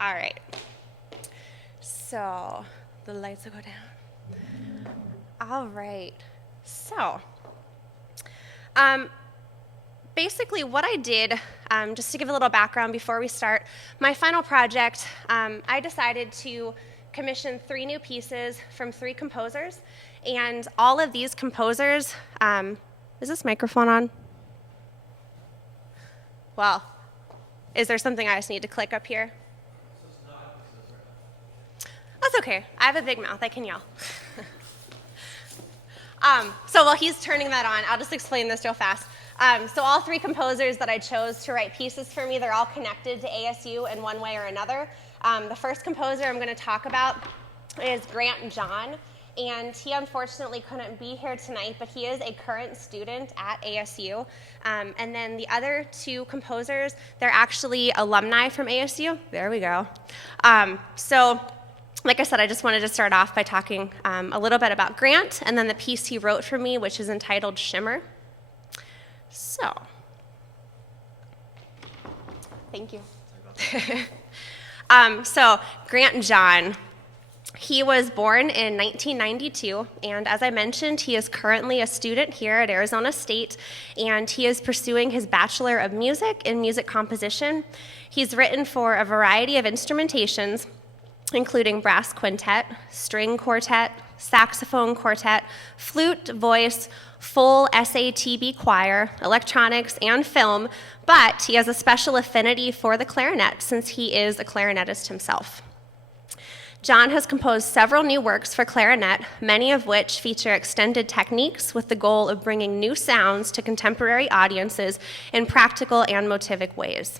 All right. So the lights will go down. All right. So basically what I did, just to give a little background before we start, my final project, I decided to commission 3 new pieces from 3 composers. And all of these composers, is this microphone on? Well, is there something I just need to click up here? That's okay. I have a big mouth. I can yell. So while he's turning that on, I'll just explain this real fast. So all 3 composers that I chose to write pieces for me, they're all connected to ASU in one way or another. The first composer I'm going to talk about is Grant John. And he unfortunately couldn't be here tonight, but he is a current student at ASU. And then the other 2 composers, they're actually alumni from ASU. There we go. So like I said, I just wanted to start off by talking a little bit about Grant and then the piece he wrote for me, which is entitled Shimmer. So, thank you. So Grant John. He was born in 1992, and as I mentioned, he is currently a student here at Arizona State, and he is pursuing his Bachelor of Music in Music Composition. He's written for a variety of instrumentations, including brass quintet, string quartet, saxophone quartet, flute, voice, full SATB choir, electronics, and film, but he has a special affinity for the clarinet since he is a clarinetist himself. John has composed several new works for clarinet, many of which feature extended techniques with the goal of bringing new sounds to contemporary audiences in practical and motivic ways.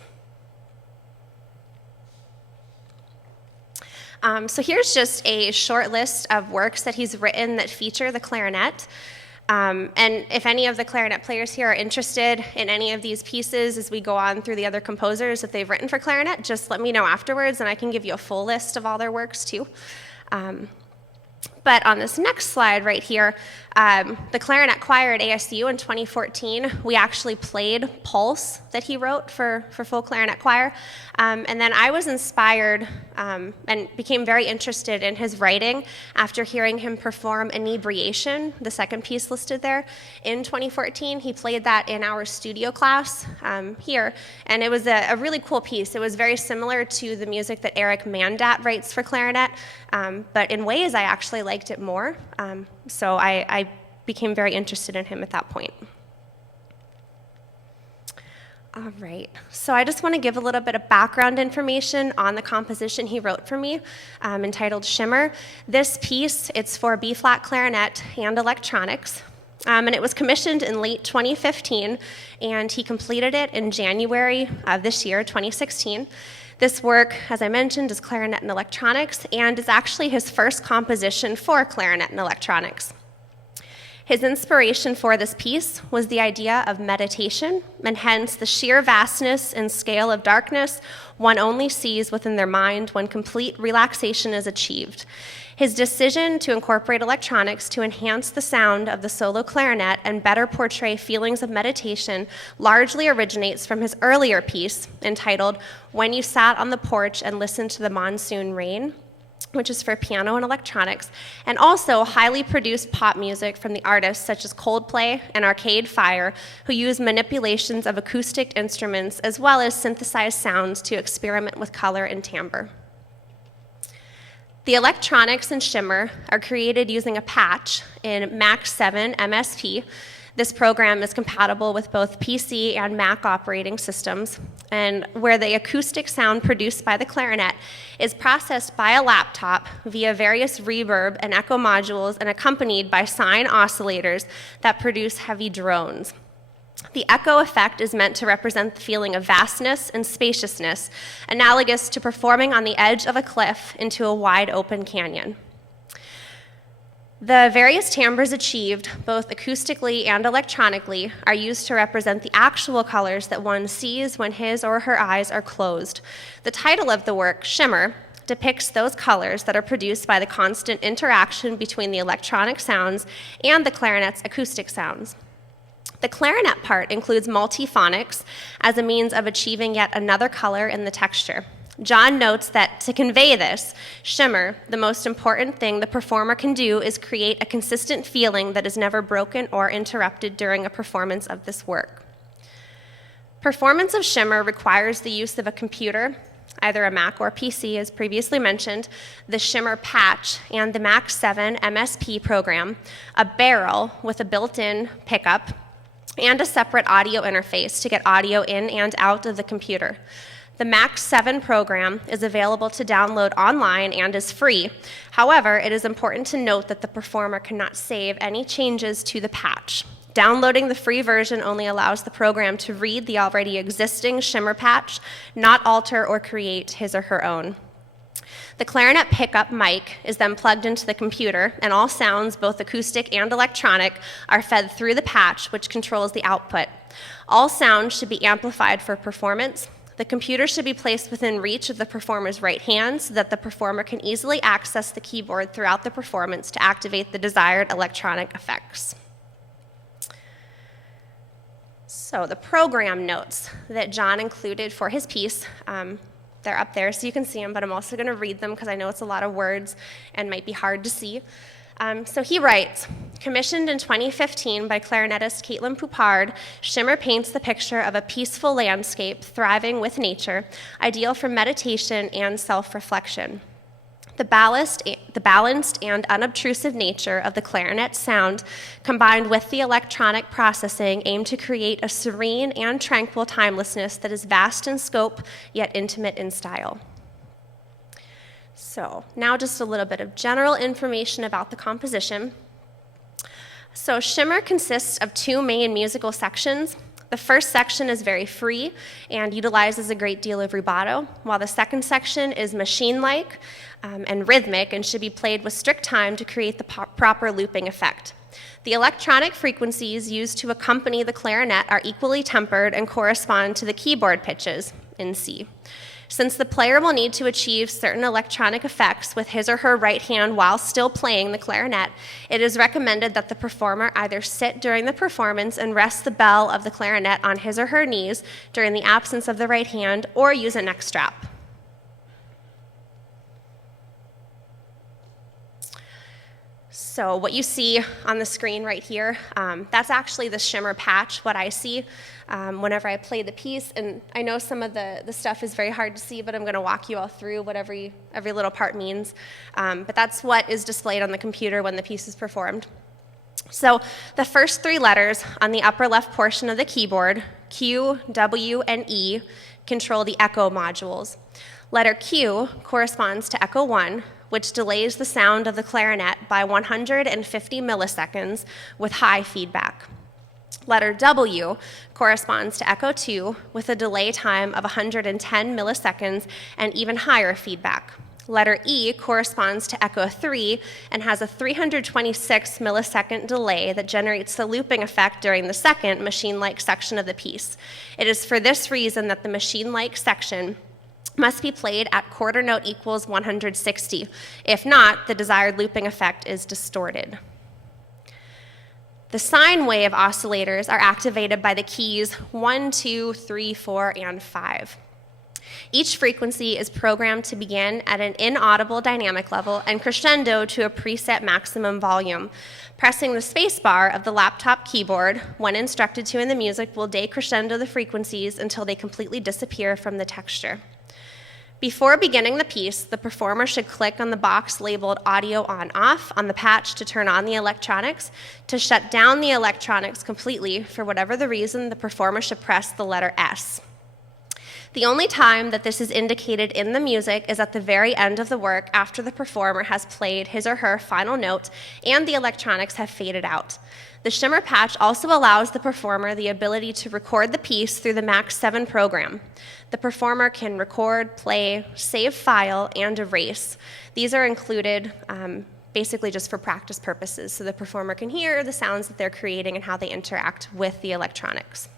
So here's just a short list of works that he's written that feature the clarinet. And if any of the clarinet players here are interested in any of these pieces as we go on through the other composers that they've written for clarinet, just let me know afterwards and I can give you a full list of all their works too. But on this next slide right here, the clarinet choir at ASU in 2014, we actually played Pulse that he wrote for full clarinet choir. And then I was inspired and became very interested in his writing after hearing him perform Inebriation, the second piece listed there, in 2014. He played that in our studio class here, and it was a really cool piece. It was very similar to the music that Eric Mandat writes for clarinet, but in ways I actually liked it more. So I became very interested in him at that point. All right, so I just want to give a little bit of background information on the composition he wrote for me, entitled Shimmer. This piece, it's for B-flat clarinet and electronics, and it was commissioned in late 2015, and he completed it in January of this year, 2016. This work, as I mentioned, is clarinet and electronics, and is actually his first composition for clarinet and electronics. His inspiration for this piece was the idea of meditation, and hence the sheer vastness and scale of darkness one only sees within their mind when complete relaxation is achieved. His decision to incorporate electronics to enhance the sound of the solo clarinet and better portray feelings of meditation largely originates from his earlier piece entitled When You Sat on the Porch and Listened to the Monsoon Rain, which is for piano and electronics, and also highly produced pop music from the artists such as Coldplay and Arcade Fire, who use manipulations of acoustic instruments as well as synthesized sounds to experiment with color and timbre. The electronics in Shimmer are created using a patch in Max 7 MSP. This program is compatible with both PC and Mac operating systems, and where the acoustic sound produced by the clarinet is processed by a laptop via various reverb and echo modules and accompanied by sine oscillators that produce heavy drones. The echo effect is meant to represent the feeling of vastness and spaciousness, analogous to performing on the edge of a cliff into a wide open canyon. The various timbres achieved, both acoustically and electronically, are used to represent the actual colors that one sees when his or her eyes are closed. The title of the work, Shimmer, depicts those colors that are produced by the constant interaction between the electronic sounds and the clarinet's acoustic sounds. The clarinet part includes multiphonics as a means of achieving yet another color in the texture. John notes that to convey this shimmer, the most important thing the performer can do is create a consistent feeling that is never broken or interrupted during a performance of this work. Performance of shimmer requires the use of a computer, either a Mac or PC, as previously mentioned, the Shimmer Patch, and the Mac 7 MSP program, a barrel with a built-in pickup, and a separate audio interface to get audio in and out of the computer. The Mac 7 program is available to download online and is free. However, it is important to note that the performer cannot save any changes to the patch. Downloading the free version only allows the program to read the already existing Shimmer Patch, not alter or create his or her own. The clarinet pickup mic is then plugged into the computer, and all sounds, both acoustic and electronic, are fed through the patch, which controls the output. All sounds should be amplified for performance. The computer should be placed within reach of the performer's right hand so that the performer can easily access the keyboard throughout the performance to activate the desired electronic effects. So the program notes that John included for his piece, they're up there so you can see them, but I'm also going to read them because I know it's a lot of words and might be hard to see. So he writes, commissioned in 2015 by clarinetist Caitlin Poupard, Shimmer paints the picture of a peaceful landscape thriving with nature, ideal for meditation and self-reflection. The balanced and unobtrusive nature of the clarinet sound, combined with the electronic processing, aim to create a serene and tranquil timelessness that is vast in scope, yet intimate in style. So now just a little bit of general information about the composition. So Shimmer consists of two main musical sections. The first section is very free and utilizes a great deal of rubato, while the second section is machine-like and rhythmic and should be played with strict time to create the proper looping effect. The electronic frequencies used to accompany the clarinet are equally tempered and correspond to the keyboard pitches in C. Since the player will need to achieve certain electronic effects with his or her right hand while still playing the clarinet, it is recommended that the performer either sit during the performance and rest the bell of the clarinet on his or her knees during the absence of the right hand, or use a neck strap. So what you see on the screen right here, that's actually the Shimmer Patch, what I see whenever I play the piece. And I know some of the stuff is very hard to see, but I'm going to walk you all through what every little part means. But that's what is displayed on the computer when the piece is performed. So the first three letters on the upper left portion of the keyboard, Q, W, and E, control the echo modules. Letter Q corresponds to echo 1, which delays the sound of the clarinet by 150 milliseconds with high feedback. Letter W corresponds to echo 2 with a delay time of 110 milliseconds and even higher feedback. Letter E corresponds to echo 3 and has a 326 millisecond delay that generates the looping effect during the second machine-like section of the piece. It is for this reason that the machine-like section must be played at quarter note equals 160. If not, the desired looping effect is distorted. The sine wave oscillators are activated by the keys 1, 2, 3, 4, and 5. Each frequency is programmed to begin at an inaudible dynamic level and crescendo to a preset maximum volume. Pressing the space bar of the laptop keyboard, when instructed to in the music, will decrescendo the frequencies until they completely disappear from the texture. Before beginning the piece, the performer should click on the box labeled Audio On/Off on the patch to turn on the electronics. To shut down the electronics completely, for whatever the reason, the performer should press the letter S. The only time that this is indicated in the music is at the very end of the work after the performer has played his or her final note and the electronics have faded out. The Shimmer Patch also allows the performer the ability to record the piece through the Mac 7 program. The performer can record, play, save file, and erase. These are included basically just for practice purposes, so the performer can hear the sounds that they're creating and how they interact with the electronics.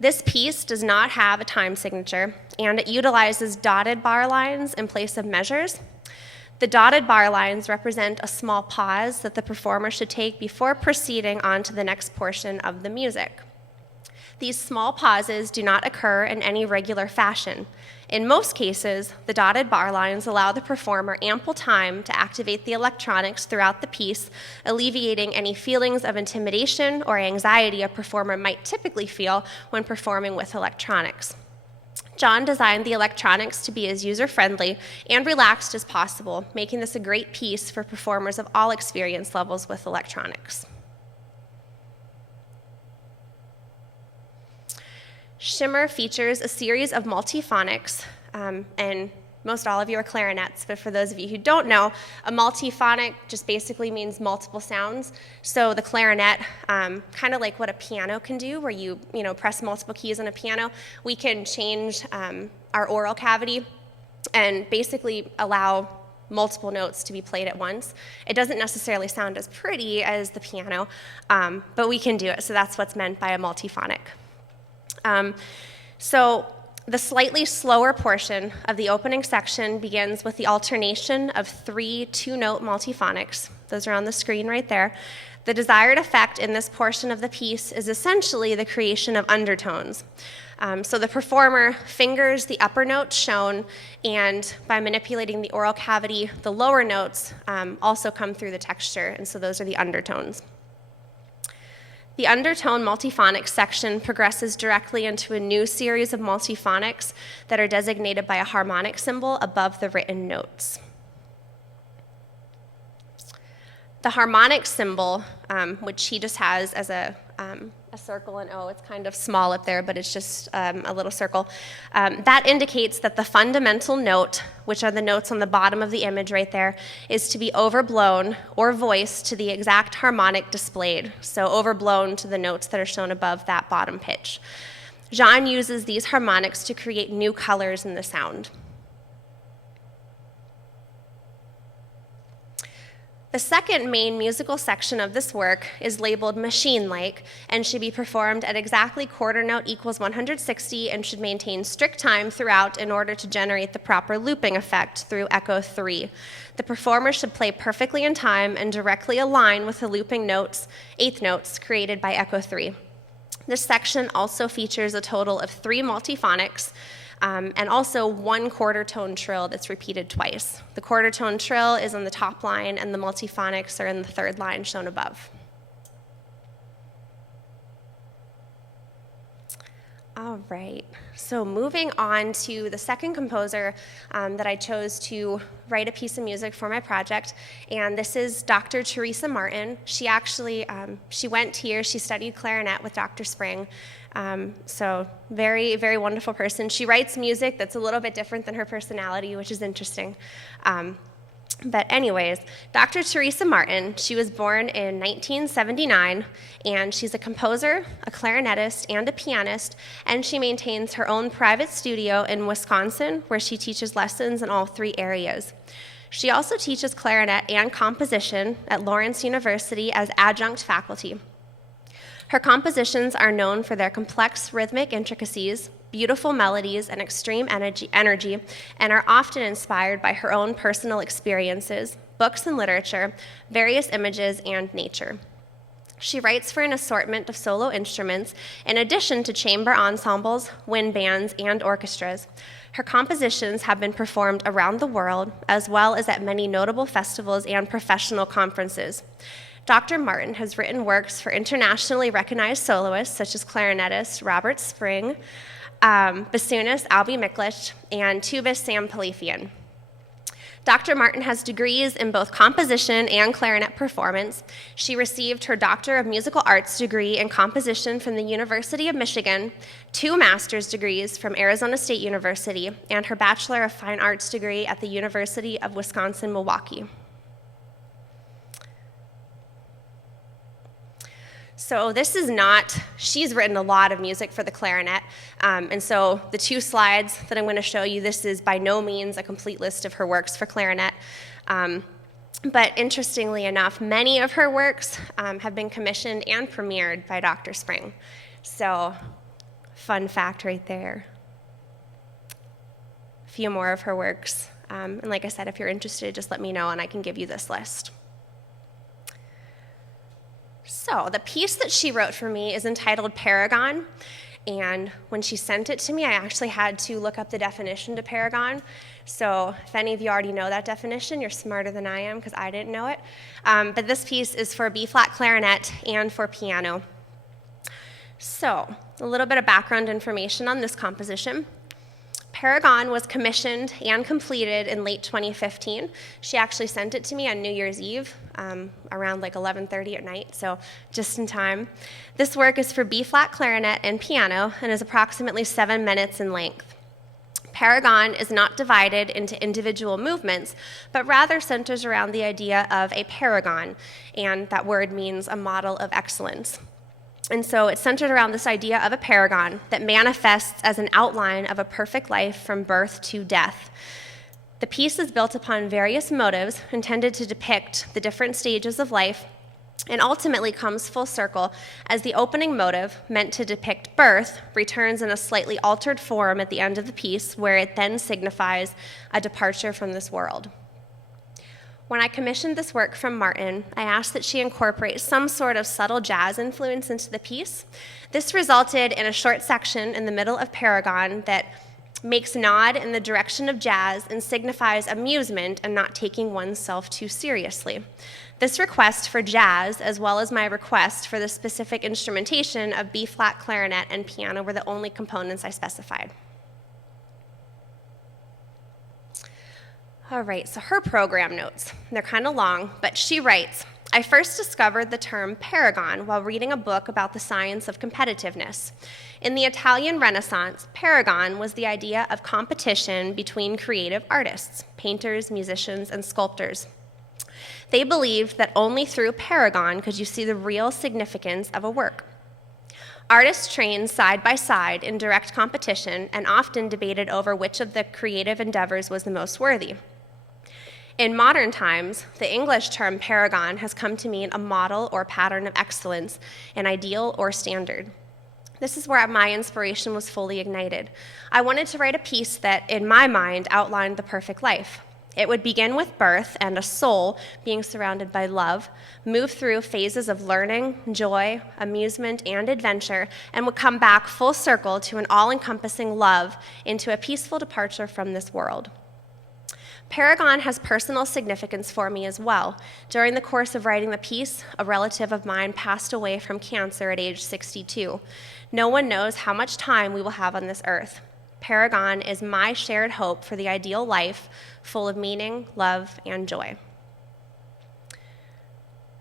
This piece does not have a time signature, and it utilizes dotted bar lines in place of measures. The dotted bar lines represent a small pause that the performer should take before proceeding on to the next portion of the music. These small pauses do not occur in any regular fashion. In most cases, the dotted bar lines allow the performer ample time to activate the electronics throughout the piece, alleviating any feelings of intimidation or anxiety a performer might typically feel when performing with electronics. John designed the electronics to be as user-friendly and relaxed as possible, making this a great piece for performers of all experience levels with electronics. Shimmer features a series of multiphonics, and most all of you are clarinets, but for those of you who don't know, a multiphonic just basically means multiple sounds. So the clarinet, kind of like what a piano can do, where you press multiple keys on a piano, we can change our oral cavity and basically allow multiple notes to be played at once. It doesn't necessarily sound as pretty as the piano, but we can do it, so that's what's meant by a multiphonic. So the slightly slower portion of the opening section begins with the alternation of 3 two-note multiphonics. Those are on the screen right there. The desired effect in this portion of the piece is essentially the creation of undertones. So the performer fingers the upper notes shown, and by manipulating the oral cavity, the lower notes also come through the texture, and so those are the undertones. The undertone multiphonics section progresses directly into a new series of multiphonics that are designated by a harmonic symbol above the written notes. The harmonic symbol, which he just has as a circle and O, it's kind of small up there, but it's just a little circle, that indicates that the fundamental note, which are the notes on the bottom of the image right there, is to be overblown or voiced to the exact harmonic displayed, so overblown to the notes that are shown above that bottom pitch. John uses these harmonics to create new colors in the sound. The second main musical section of this work is labeled machine-like and should be performed at exactly quarter note equals 160 and should maintain strict time throughout in order to generate the proper looping effect through echo 3. The performer should play perfectly in time and directly align with the looping notes, eighth notes, created by echo 3. This section also features a total of 3 multiphonics, and also 1 quarter tone trill that's repeated twice. The quarter tone trill is on the top line, and the multiphonics are in the third line shown above. All right, so moving on to the second composer that I chose to write a piece of music for my project, and this is Dr. Theresa Martin. She actually, she went here, she studied clarinet with Dr. Spring, so very, very wonderful person. She writes music that's a little bit different than her personality, which is interesting. But anyways, Dr. Theresa Martin, she was born in 1979, and she's a composer, a clarinetist, and a pianist, and she maintains her own private studio in Wisconsin, where she teaches lessons in all 3 areas. She also teaches clarinet and composition at Lawrence University as adjunct faculty. Her compositions are known for their complex rhythmic intricacies, beautiful melodies, and extreme energy, and are often inspired by her own personal experiences, books and literature, various images, and nature. She writes for an assortment of solo instruments, in addition to chamber ensembles, wind bands, and orchestras. Her compositions have been performed around the world, as well as at many notable festivals and professional conferences. Dr. Martin has written works for internationally recognized soloists, such as clarinetist Robert Spring, bassoonist Albie Miklich, and tubist Sam Palafian. Dr. Martin has degrees in both composition and clarinet performance. She received her Doctor of Musical Arts degree in composition from the University of Michigan, 2 master's degrees from Arizona State University, and her Bachelor of Fine Arts degree at the University of Wisconsin-Milwaukee. So this is not, she's written a lot of music for the clarinet, and so the 2 slides that I'm going to show you, this is by no means a complete list of her works for clarinet, but interestingly enough, many of her works have been commissioned and premiered by Dr. Spring. So, fun fact right there. A few more of her works, and like I said, if you're interested, just let me know and I can give you this list. So the piece that she wrote for me is entitled Paragon, And when she sent it to me, I actually had to look up the definition to Paragon. So if any of you already know that definition, you're smarter than I am because I didn't know it. But this piece is for B-flat clarinet and for piano. So a little bit of background information on this composition. Paragon was commissioned and completed in late 2015. She actually sent it to me on New Year's Eve, around like 11:30 at night, so just in time. This work is for B-flat clarinet and piano and is approximately 7 minutes in length. Paragon is not divided into individual movements, but rather centers around the idea of a paragon, and that word means a model of excellence. And so it's centered around this idea of a paragon that manifests as an outline of a perfect life from birth to death. The piece is built upon various motives intended to depict the different stages of life and ultimately comes full circle as the opening motive, meant to depict birth, returns in a slightly altered form at the end of the piece, where it then signifies a departure from this world. When I commissioned this work from Martin, I asked that she incorporate some sort of subtle jazz influence into the piece. This resulted in a short section in the middle of Paragon that makes nod in the direction of jazz and signifies amusement and not taking oneself too seriously. This request for jazz, as well as my request for the specific instrumentation of B-flat clarinet and piano, were the only components I specified. All right, so her program notes. They're kind of long, but she writes, I first discovered the term paragon while reading a book about the science of competitiveness. In the Italian Renaissance, paragon was the idea of competition between creative artists, painters, musicians, and sculptors. They believed that only through paragon could you see the real significance of a work. Artists trained side by side in direct competition and often debated over which of the creative endeavors was the most worthy. In modern times, the English term paragon has come to mean a model or pattern of excellence, an ideal or standard. This is where my inspiration was fully ignited. I wanted to write a piece that, in my mind, outlined the perfect life. It would begin with birth and a soul being surrounded by love, move through phases of learning, joy, amusement, and adventure, and would come back full circle to an all-encompassing love into a peaceful departure from this world. Paragon has personal significance for me as well. During the course of writing the piece, a relative of mine passed away from cancer at age 62. No one knows how much time we will have on this earth. Paragon is my shared hope for the ideal life, full of meaning, love, and joy.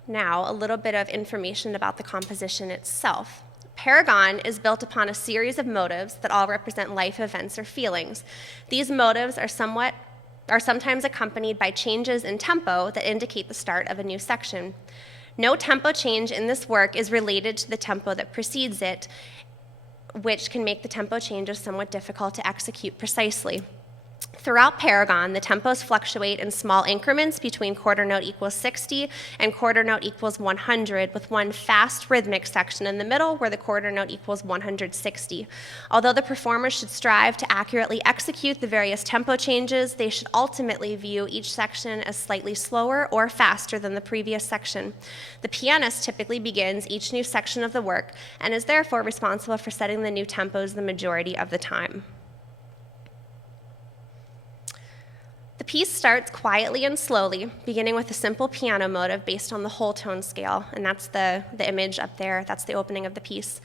Now, a little bit of information about the composition itself. Paragon is built upon a series of motives that all represent life events or feelings. These motives are sometimes accompanied by changes in tempo that indicate the start of a new section. No tempo change in this work is related to the tempo that precedes it, which can make the tempo changes somewhat difficult to execute precisely. Throughout Paragon, the tempos fluctuate in small increments between quarter note equals 60 and quarter note equals 100, with one fast rhythmic section in the middle where the quarter note equals 160. Although the performer should strive to accurately execute the various tempo changes, they should ultimately view each section as slightly slower or faster than the previous section. The pianist typically begins each new section of the work and is therefore responsible for setting the new tempos the majority of the time. The piece starts quietly and slowly, beginning with a simple piano motive based on the whole tone scale, and that's the image up there. That's the opening of the piece.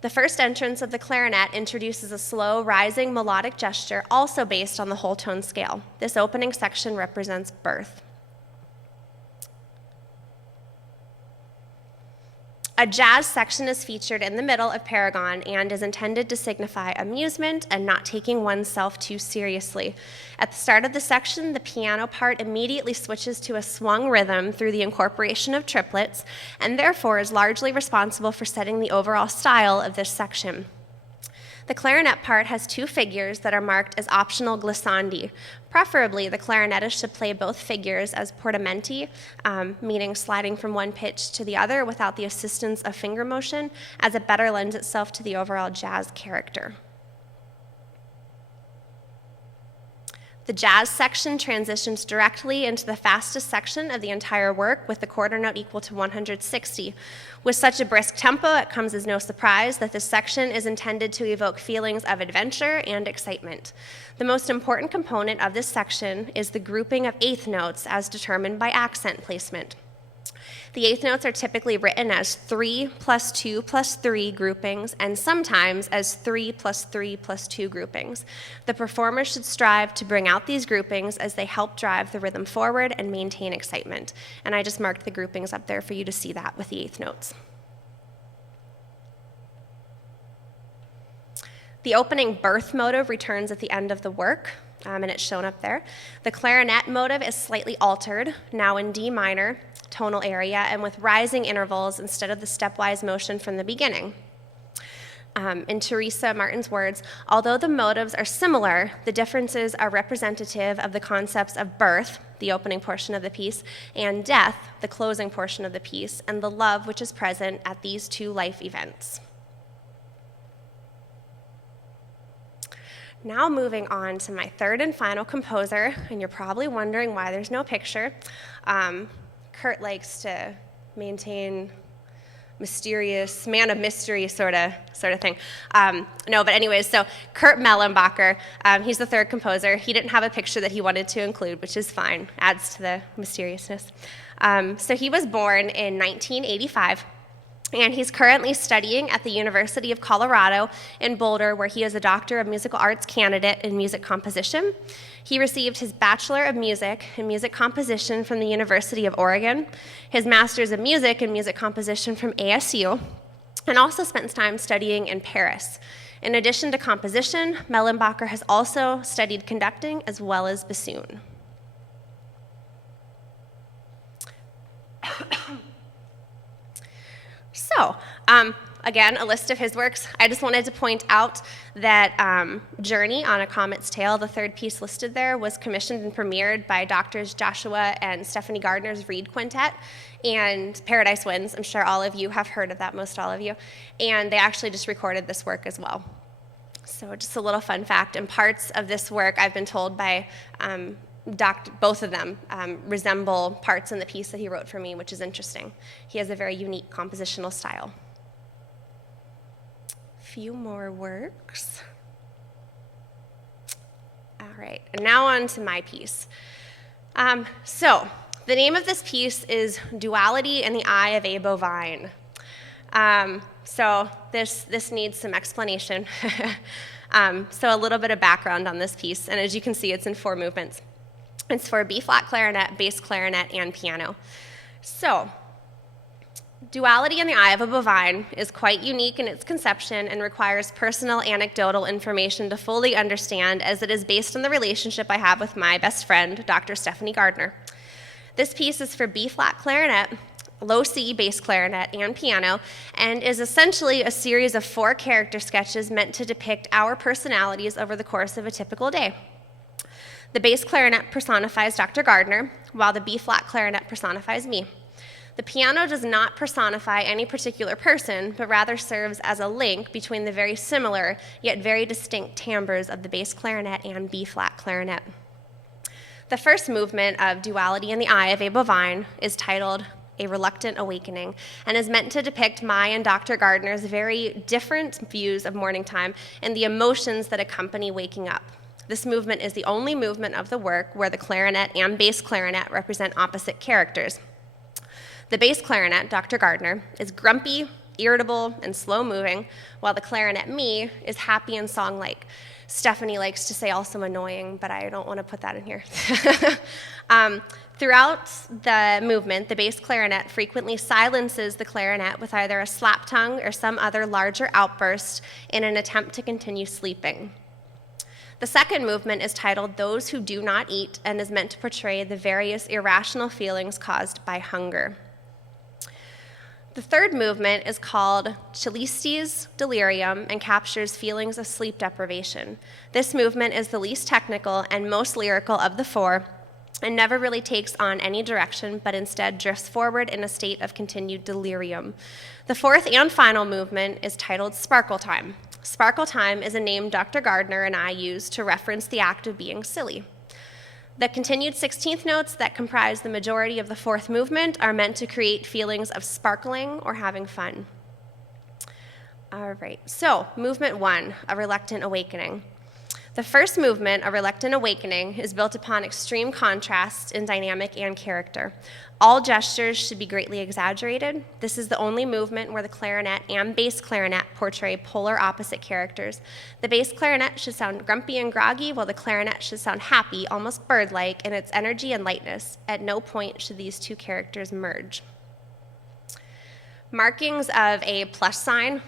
The first entrance of the clarinet introduces a slow, rising melodic gesture, also based on the whole tone scale. This opening section represents birth. A jazz section is featured in the middle of Paragon and is intended to signify amusement and not taking oneself too seriously. At the start of the section, the piano part immediately switches to a swung rhythm through the incorporation of triplets, and therefore is largely responsible for setting the overall style of this section. The clarinet part has two figures that are marked as optional glissandi. Preferably, the clarinetist should play both figures as portamenti, meaning sliding from one pitch to the other without the assistance of finger motion, as it better lends itself to the overall jazz character. The jazz section transitions directly into the fastest section of the entire work with the quarter note equal to 160. With such a brisk tempo, it comes as no surprise that this section is intended to evoke feelings of adventure and excitement. The most important component of this section is the grouping of eighth notes as determined by accent placement. The eighth notes are typically written as 3 plus 2 plus 3 groupings, and sometimes as 3 plus 3 plus 2 groupings. The performer should strive to bring out these groupings as they help drive the rhythm forward and maintain excitement. And I just marked the groupings up there for you to see that with the eighth notes. The opening birth motive returns at the end of the work, and it's shown up there. The clarinet motive is slightly altered, now in D minor tonal area and with rising intervals instead of the stepwise motion from the beginning. In Theresa Martin's words, although the motives are similar, the differences are representative of the concepts of birth, the opening portion of the piece, and death, the closing portion of the piece, and the love which is present at these two life events. Now moving on to my third and final composer, and you're probably wondering why there's no picture. Kurt likes to maintain mysterious, man of mystery sort of thing. No, but anyways, so Kurt Mellenbacher, he's the third composer. He didn't have a picture that he wanted to include, which is fine, adds to the mysteriousness. So he was born in 1985. And he's currently studying at the University of Colorado in Boulder, where he is a Doctor of Musical Arts candidate in music composition. He received his Bachelor of Music in Music Composition from the University of Oregon, his Master's of Music in Music Composition from ASU, and also spent time studying in Paris. In addition to composition, Mellenbacher has also studied conducting as well as bassoon. So, again, a list of his works. I just wanted to point out that Journey on a Comet's Tail, the third piece listed there, was commissioned and premiered by Doctors Joshua and Stephanie Gardner's Reed Quintet, and Paradise Winds. I'm sure all of you have heard of that, most all of you. And they actually just recorded this work as well. So just a little fun fact, and parts of this work, I've been told by both of them resemble parts in the piece that he wrote for me, which is interesting. He has a very unique compositional style. A few more works. All right, and now on to my piece. So the name of this piece is Duality in the Eye of a Bovine. So this needs some explanation. So a little bit of background on this piece, and as you can see, it's in 4 movements. It's for B-flat clarinet, bass clarinet, and piano. So, Duality in the Eye of a Bovine is quite unique in its conception and requires personal anecdotal information to fully understand, as it is based on the relationship I have with my best friend, Dr. Stephanie Gardner. This piece is for B-flat clarinet, low C bass clarinet, and piano, and is essentially a series of 4 character sketches meant to depict our personalities over the course of a typical day. The bass clarinet personifies Dr. Gardner, while the B-flat clarinet personifies me. The piano does not personify any particular person, but rather serves as a link between the very similar yet very distinct timbres of the bass clarinet and B-flat clarinet. The first movement of Duality in the Eye of a Bovine is titled A Reluctant Awakening, and is meant to depict my and Dr. Gardner's very different views of morning time and the emotions that accompany waking up. This movement is the only movement of the work where the clarinet and bass clarinet represent opposite characters. The bass clarinet, Dr. Gardner, is grumpy, irritable, and slow-moving, while the clarinet, me, is happy and song-like. Stephanie likes to say also annoying, but I don't want to put that in here. Throughout the movement, the bass clarinet frequently silences the clarinet with either a slap tongue or some other larger outburst in an attempt to continue sleeping. The second movement is titled Those Who Do Not Eat, and is meant to portray the various irrational feelings caused by hunger. The third movement is called Celeste's Delirium and captures feelings of sleep deprivation. This movement is the least technical and most lyrical of the 4, and never really takes on any direction, but instead drifts forward in a state of continued delirium. The fourth and final movement is titled Sparkle Time. Sparkle Time is a name Dr. Gardner and I use to reference the act of being silly. The continued 16th notes that comprise the majority of the fourth movement are meant to create feelings of sparkling or having fun. All right, so movement 1, a reluctant awakening. The first movement, a reluctant awakening, is built upon extreme contrast in dynamic and character. All gestures should be greatly exaggerated. This is the only movement where the clarinet and bass clarinet portray polar opposite characters. The bass clarinet should sound grumpy and groggy, while the clarinet should sound happy, almost bird-like, in its energy and lightness. At no point should these two characters merge. Markings of a plus sign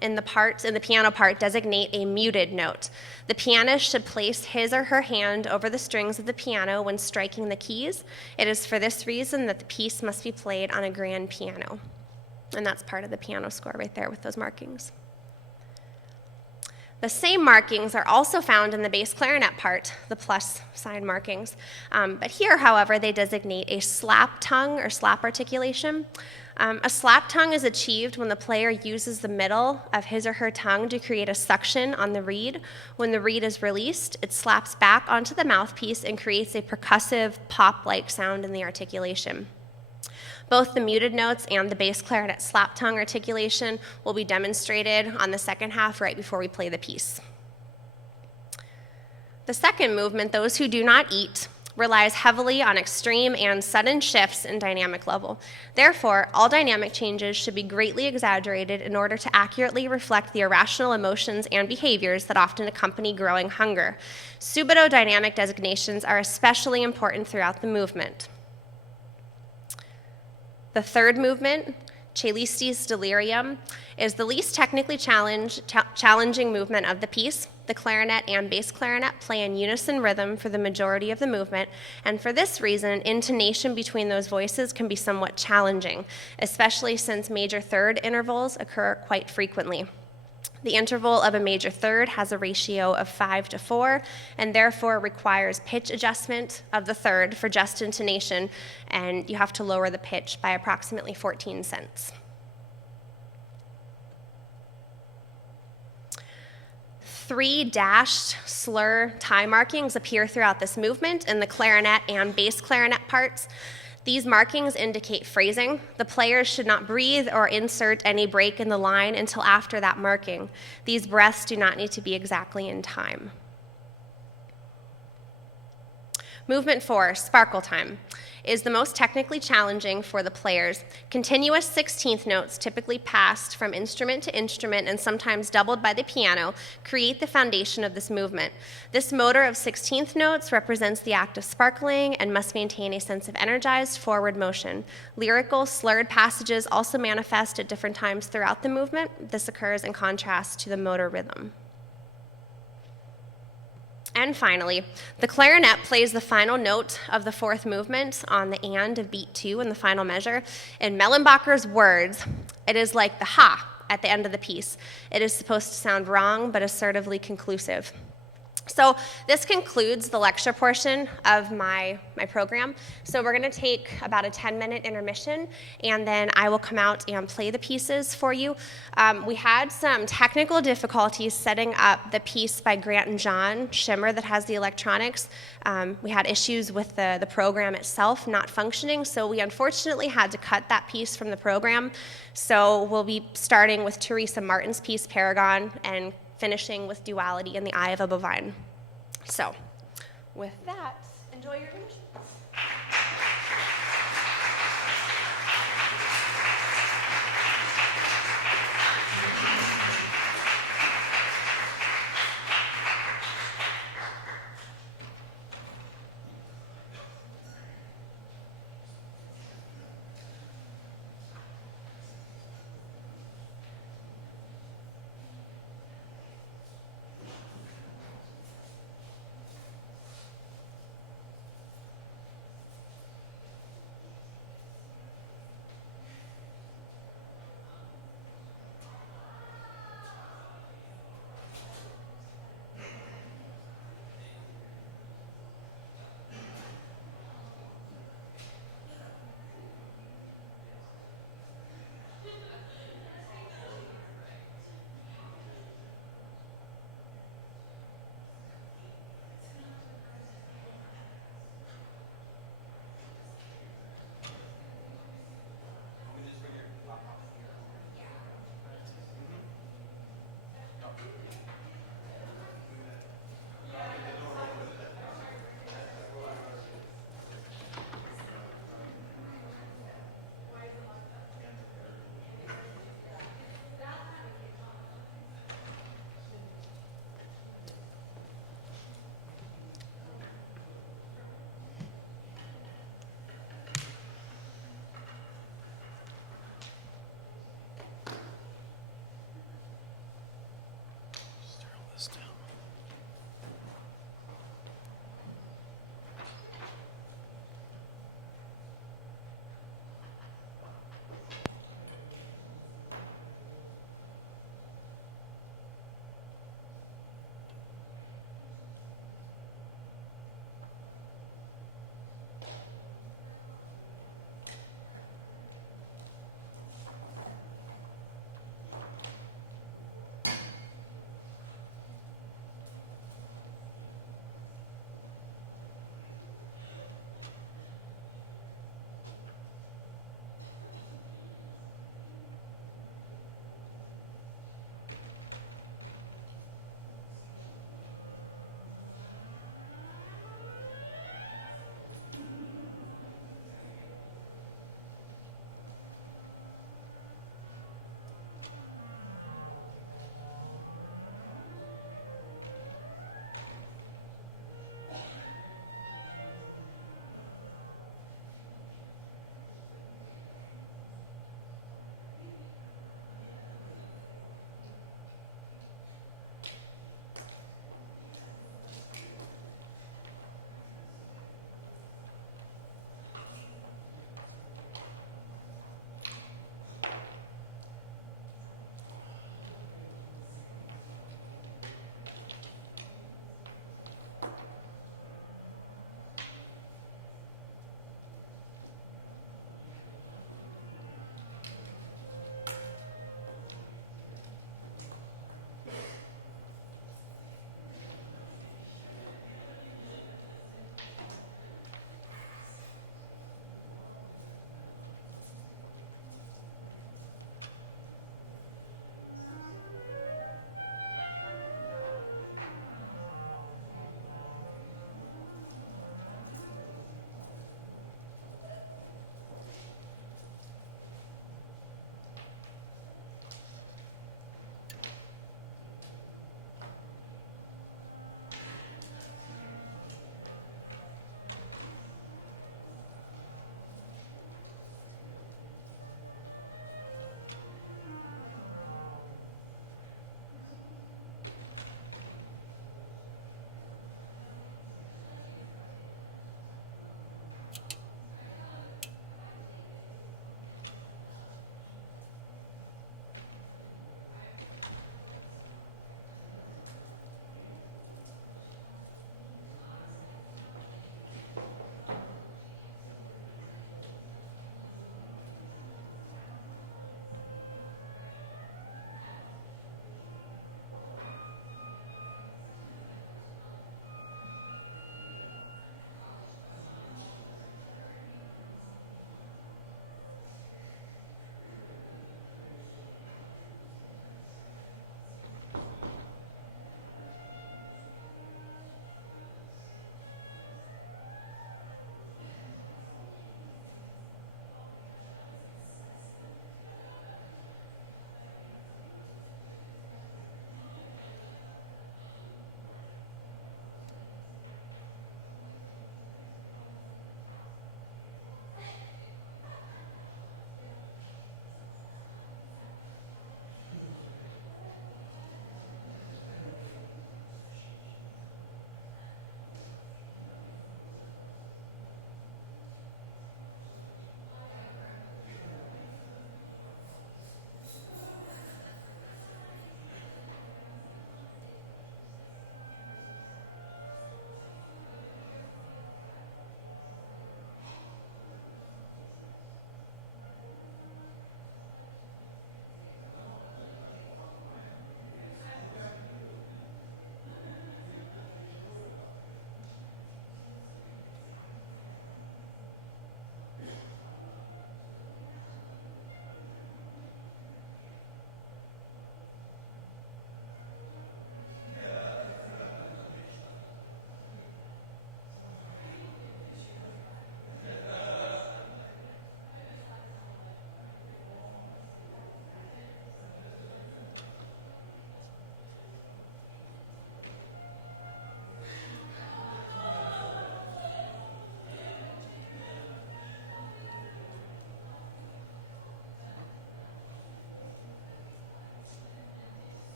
in the piano part designate a muted note. The pianist should place his or her hand over the strings of the piano when striking the keys. It is for this reason that the piece must be played on a grand piano. And that's part of the piano score right there with those markings. The same markings are also found in the bass clarinet part, the plus sign markings. But here, however, they designate a slap tongue or slap articulation. A slap tongue is achieved when the player uses the middle of his or her tongue to create a suction on the reed. When the reed is released, it slaps back onto the mouthpiece and creates a percussive, pop-like sound in the articulation. Both the muted notes and the bass clarinet slap tongue articulation will be demonstrated on the second half right before we play the piece. The second movement, Those Who Do Not Eat, relies heavily on extreme and sudden shifts in dynamic level. Therefore, all dynamic changes should be greatly exaggerated in order to accurately reflect the irrational emotions and behaviors that often accompany growing hunger. Subito dynamic designations are especially important throughout the movement. The third movement, Celesti's Delirium, is the least technically challenging movement of the piece. The clarinet and bass clarinet play in unison rhythm for the majority of the movement, and for this reason, intonation between those voices can be somewhat challenging, especially since major third intervals occur quite frequently. The interval of a major third has a ratio of 5:4, and therefore requires pitch adjustment of the third for just intonation, and you have to lower the pitch by approximately 14 cents. Three dashed slur tie markings appear throughout this movement in the clarinet and bass clarinet parts. These markings indicate phrasing. The players should not breathe or insert any break in the line until after that marking. These breaths do not need to be exactly in time. Movement 4, Sparkle Time, is the most technically challenging for the players. Continuous 16th notes, typically passed from instrument to instrument and sometimes doubled by the piano, create the foundation of this movement. This motor of 16th notes represents the act of sparkling and must maintain a sense of energized forward motion. Lyrical, slurred passages also manifest at different times throughout the movement. This occurs in contrast to the motor rhythm. And finally, the clarinet plays the final note of the fourth movement on the and of beat 2 in the final measure. In Mellenbacher's words, it is like the ha at the end of the piece. It is supposed to sound wrong, but assertively conclusive. So this concludes the lecture portion of my program. So we're going to take about a 10-minute intermission, and then I will come out and play the pieces for you. We had some technical difficulties setting up the piece by Grant and John, Shimmer, that has the electronics. We had issues with the program itself not functioning, so we unfortunately had to cut that piece from the program. So we'll be starting with Theresa Martin's piece, Paragon, and finishing with Duality in the Eye of a Bovine. So, with that, enjoy your intermission.